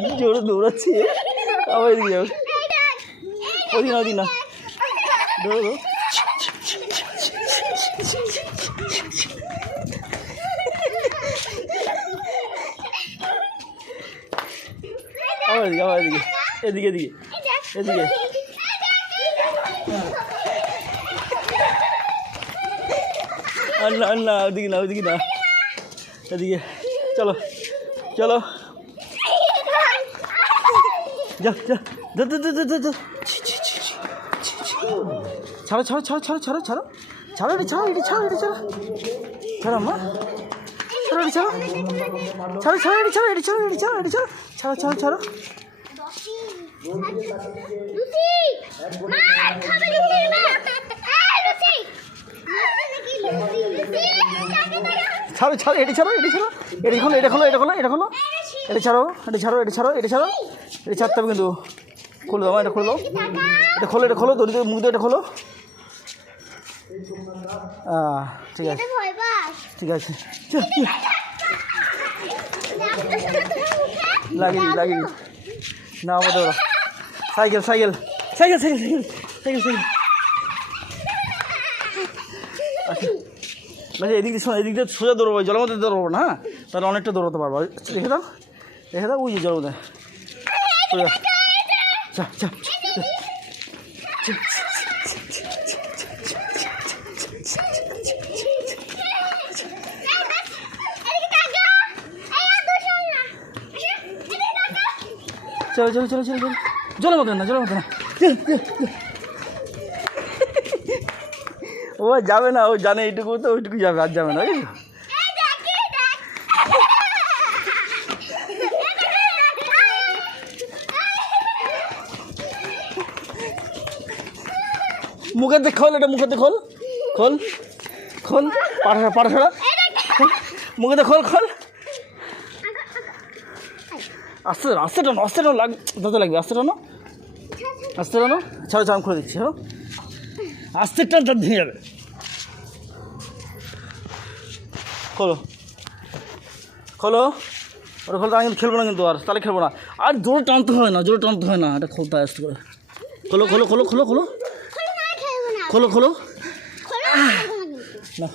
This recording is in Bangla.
কি জোরে দৌড়াচ্ছি, আবার এদিকে যাবে, ওদিকে না ওদিকে না, দৌড়ো আবার এদিকে, আবার এদিকে, এদিকে এদিকে এদিকে। আর না আর না, ওদিকে না ওদিকে না, এদিকে চলো চলো, যা যা যা যা যা যা যা, ছাড়ো ছাড়ো ছাড়ো ছাড়ো ছাড়ো ছাড়ো ছাড়ো, এটি ছাড়ো, এটি ছাড়ো, এটি ছাড়ো, ছাড়ো মা, ছাড়ো, এটি ছাড়ো, ছাড়ো ছাড়ো, এটি ছাড়ো, এটি ছাড়ো, এটি ছাড়ো, এটি ছাড়ো, ছাড়ো ছাড়ো ছাড়ো। ছাড়ো ছাড়ো, এটি ছাড়ো, এটি ছাড়ো, এটি খোলো, এটা খোলো, এটা খোলো, এটা খোলো, এটা ছাড়ো, এটা ছাড়ো, এটা ছাড়ো, এটা ছাড়ো, এটা ছাড়তে হবে কিন্তু, খুলে দাও, এটা খুলে দাও, এটা খোলো, এটা খোলো, দড়ি দিয়ে মুখ দিয়ে এটা খোলো। ঠিক আছে ঠিক আছে, লাগিয়ে লাগিয়ে না আমাদের cycle cycle cycle cycle cycle cycle cycle. আচ্ছা আচ্ছা, এদিক দিয়ে শোনো, এদিক দিয়ে সোজা দৌড়বো, জলের মধ্যে দৌড়বো না, হ্যাঁ তাহলে অনেকটা দৌড়াতে পারবো। দেখে দাও, দেখে দাও, ওই যে জলের মধ্যে সোজা, চা চা চলো চলো চলো চলো চলো, জলের মধ্যে না, জলের মধ্যে না, ও যাবে না, ও জানে এইটুকু, তো ওইটুকু যাবে, আর যাবে না। মুখেতে খোল, এটা মুখেতে খোল, খোল খোল, পাঠা পাঠা ছড়া, মুখেতে খোল খোল, আস্তে আস্তে টানো, আস্তে টানো, দাদা লাগবে, আস্তে টানো, আস্তে টানো, ছাড়ো ছাড়ো, আমি খুলে দিচ্ছি, হ্যাঁ আস্তে টান, টান ভেঙে যাবে, খোলো খোলো, ওটা খোলতে আমি খেলবো না কিন্তু, আর তাহলে খেলবো না, আর জোরে টানতে হয় না, জোরে টানতে হয় না, এটা খুলতে হয় আস্তে করে, খোলো খোলো খোলো খোলো খোলো খোলো খোলো, না